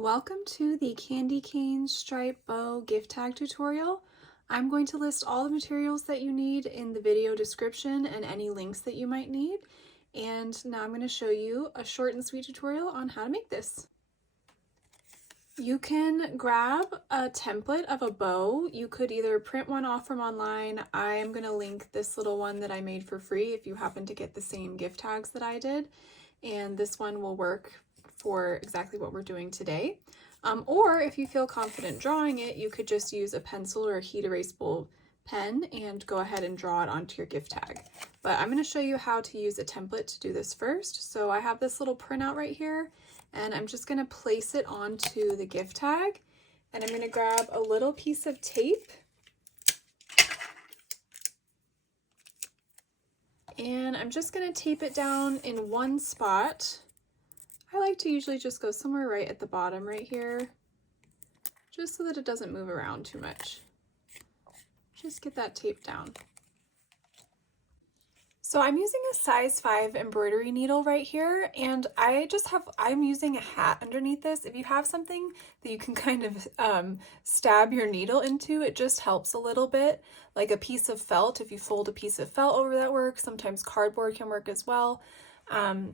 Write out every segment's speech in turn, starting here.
Welcome to the candy cane stripe bow gift tag tutorial. I'm going to list all the materials that you need in the video description and any links that you might need. And now I'm going to show you a short and sweet tutorial on how to make this. You can grab a template of a bow. You could either print one off from online. I am going to link this little one that I made for free if you happen to get the same gift tags that I did. And this one will work for exactly what we're doing today. Or if you feel confident drawing it, you could just use a pencil or a heat erasable pen and go ahead and draw it onto your gift tag. But I'm going to show you how to use a template to do this first. So I have this little printout right here, and I'm just going to place it onto the gift tag, and I'm going to grab a little piece of tape, and I'm just going to tape it down in one spot. I like to usually just go somewhere right at the bottom right here, just so that it doesn't move around too much. Just get that tape down. So I'm using a size 5 embroidery needle right here, and I'm using a hat underneath this. If you have something that you can kind of stab your needle into, it just helps a little bit. Like a piece of felt, if you fold a piece of felt over, that works. Sometimes cardboard can work as well.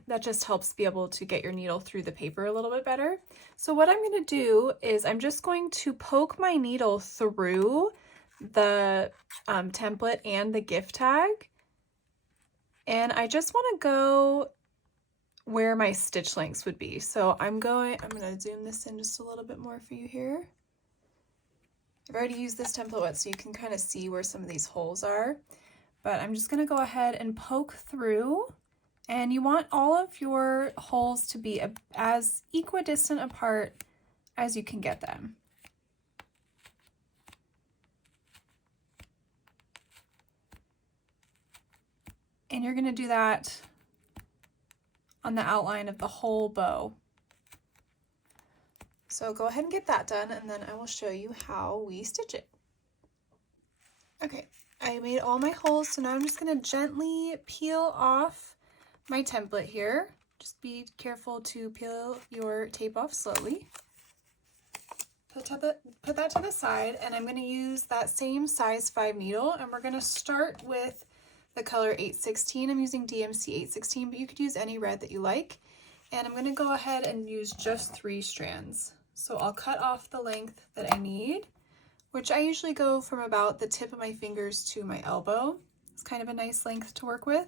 That just helps be able to get your needle through the paper a little bit better. So what I'm going to do is I'm just going to poke my needle through the template and the gift tag. And I just want to go where my stitch lengths would be. So I'm going to zoom this in just a little bit more for you here. I've already used this template once, so you can kind of see where some of these holes are. But I'm just going to go ahead and poke through. And you want all of your holes to be as equidistant apart as you can get them. And you're going to do that on the outline of the whole bow. So go ahead and get that done, and then I will show you how we stitch it. Okay, I made all my holes, so now I'm just going to gently peel off my template here. Just be careful to peel your tape off slowly. Put that to the side, and I'm going to use that same size 5 needle, and we're going to start with the color 816. I'm using DMC 816, but you could use any red that you like. And I'm going to go ahead and use just 3 strands. So I'll cut off the length that I need, which I usually go from about the tip of my fingers to my elbow. It's kind of a nice length to work with.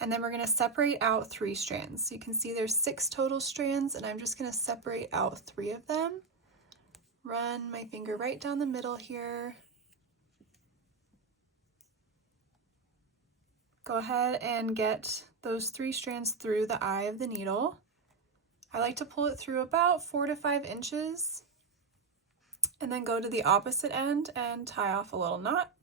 And then we're going to separate out 3 strands. So you can see there's 6 total strands, and I'm just going to separate out 3 of them. Run my finger right down the middle here. Go ahead and get those 3 strands through the eye of the needle. I like to pull it through about 4 to 5 inches, and then go to the opposite end and tie off a little knot.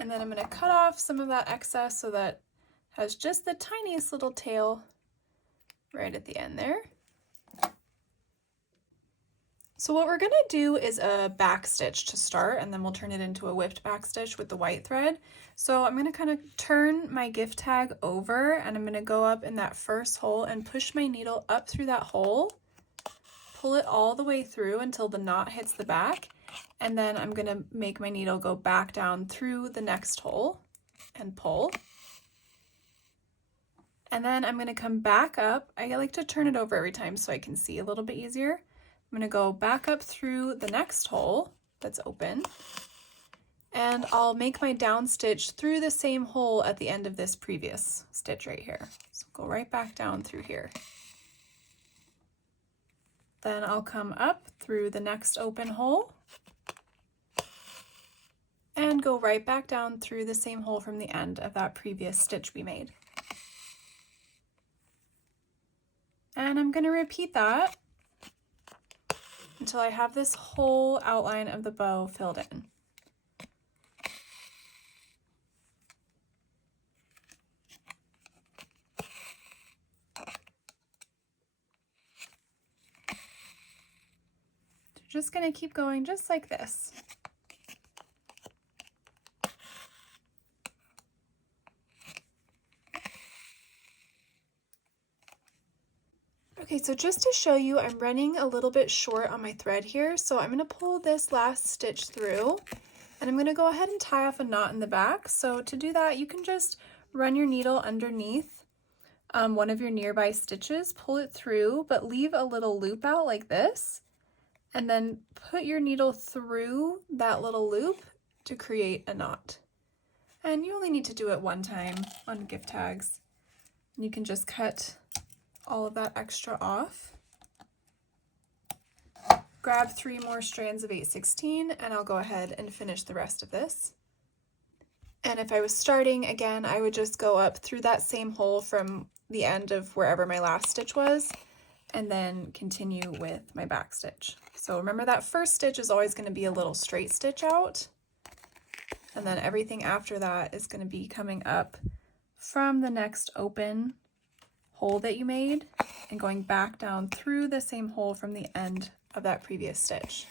And then I'm going to cut off some of that excess so that it has just the tiniest little tail right at the end there. So what we're going to do is a back stitch to start, and then we'll turn it into a whipped back stitch with the white thread. So I'm going to kind of turn my gift tag over, and I'm going to go up in that first hole and push my needle up through that hole, pull it all the way through until the knot hits the back, and then I'm going to make my needle go back down through the next hole and pull. And then I'm going to come back up. I like to turn it over every time so I can see a little bit easier. I'm going to go back up through the next hole that's open, and I'll make my down stitch through the same hole at the end of this previous stitch right here. So go right back down through here. Then I'll come up through the next open hole and go right back down through the same hole from the end of that previous stitch we made. And I'm going to repeat that until I have this whole outline of the bow filled in. Just going to keep going just like this. Okay, so just to show you, I'm running a little bit short on my thread here, so I'm going to pull this last stitch through, and I'm going to go ahead and tie off a knot in the back. So to do that, you can just run your needle underneath one of your nearby stitches, pull it through, but leave a little loop out like this, and then put your needle through that little loop to create a knot. And you only need to do it one time on gift tags. You can just cut all of that extra off. Grab 3 more strands of 8/16, and I'll go ahead and finish the rest of this. And if I was starting again, I would just go up through that same hole from the end of wherever my last stitch was, and then continue with my back stitch. So remember, that first stitch is always going to be a little straight stitch out, and then everything after that is going to be coming up from the next open hole that you made and going back down through the same hole from the end of that previous stitch.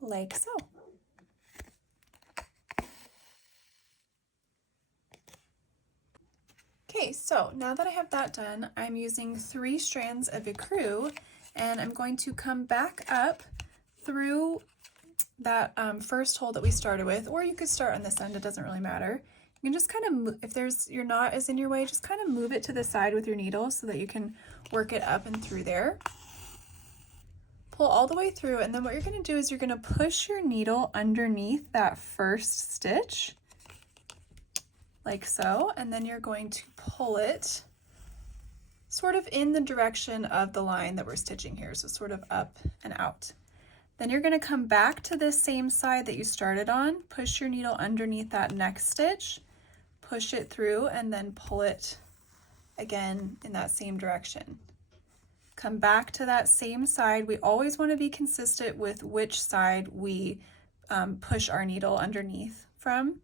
Like so. Okay, so now that I have that done, I'm using 3 strands of ecru, and I'm going to come back up through that first hole that we started with, or you could start on this end, it doesn't really matter. You can just kind of, if your knot is in your way, just kind of move it to the side with your needle so that you can work it up and through there. Pull all the way through, and then what you're going to do is you're going to push your needle underneath that first stitch, like so, and then you're going to pull it sort of in the direction of the line that we're stitching here, so sort of up and out. Then you're going to come back to this same side that you started on, push your needle underneath that next stitch, push it through, and then pull it again in that same direction. Come back to that same side. We always want to be consistent with which side we push our needle underneath from.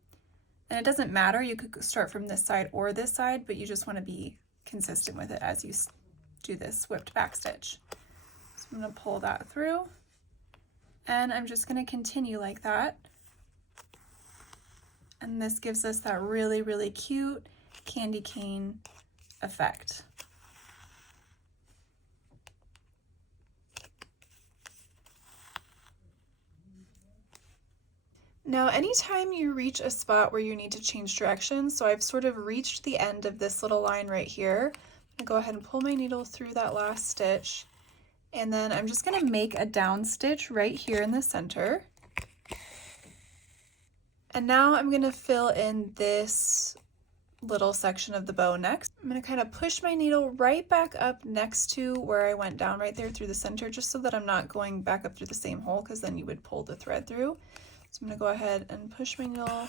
And it doesn't matter, you could start from this side or this side, but you just want to be consistent with it as you do this whipped back stitch. So I'm going to pull that through. And I'm just going to continue like that. And this gives us that really, really cute candy cane effect. Now, anytime you reach a spot where you need to change direction, so I've sort of reached the end of this little line right here, I'm going to go ahead and pull my needle through that last stitch. And then I'm just going to make a down stitch right here in the center. And now I'm going to fill in this little section of the bow next. I'm going to kind of push my needle right back up next to where I went down right there through the center, just so that I'm not going back up through the same hole, because then you would pull the thread through. So I'm going to go ahead and push my needle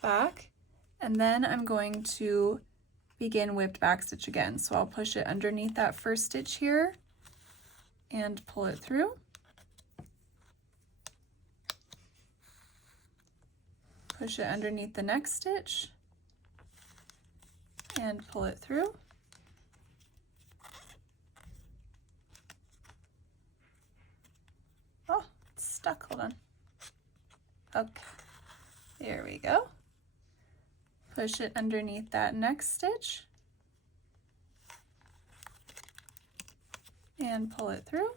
back, and then I'm going to begin whipped back stitch again. So I'll push it underneath that first stitch here and pull it through. Push it underneath the next stitch and pull it through. Oh, it's stuck, hold on. Okay, there we go. Push it underneath that next stitch and pull it through.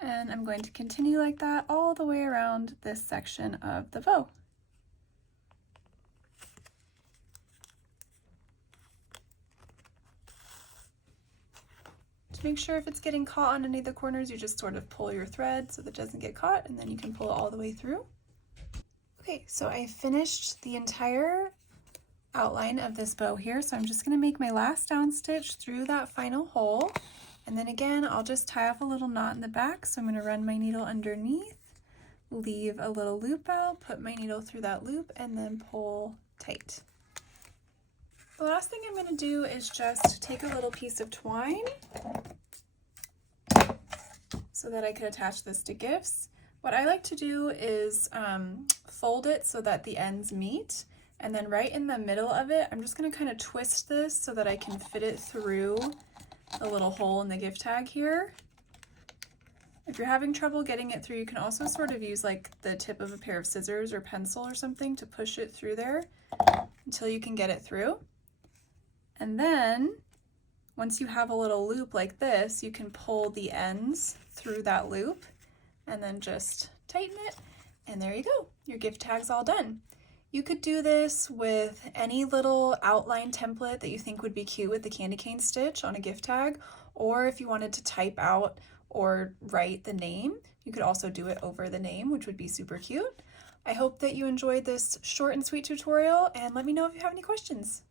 And I'm going to continue like that all the way around this section of the bow. To make sure if it's getting caught on any of the corners, you just sort of pull your thread so that it doesn't get caught, and then you can pull it all the way through. Okay, so I finished the entire outline of this bow here, so I'm just going to make my last down stitch through that final hole, and then again I'll just tie off a little knot in the back. So I'm going to run my needle underneath, leave a little loop out, put my needle through that loop, and then pull tight. The last thing I'm going to do is just take a little piece of twine so that I could attach this to gifts. What I like to do is fold it so that the ends meet, and then right in the middle of it, I'm just going to kind of twist this so that I can fit it through a little hole in the gift tag here. If you're having trouble getting it through, you can also sort of use like the tip of a pair of scissors or pencil or something to push it through there until you can get it through. And then once you have a little loop like this, you can pull the ends through that loop and then just tighten it, and there you go. Your gift tag's all done. You could do this with any little outline template that you think would be cute with the candy cane stitch on a gift tag, or if you wanted to type out or write the name, you could also do it over the name, which would be super cute. I hope that you enjoyed this short and sweet tutorial, and let me know if you have any questions.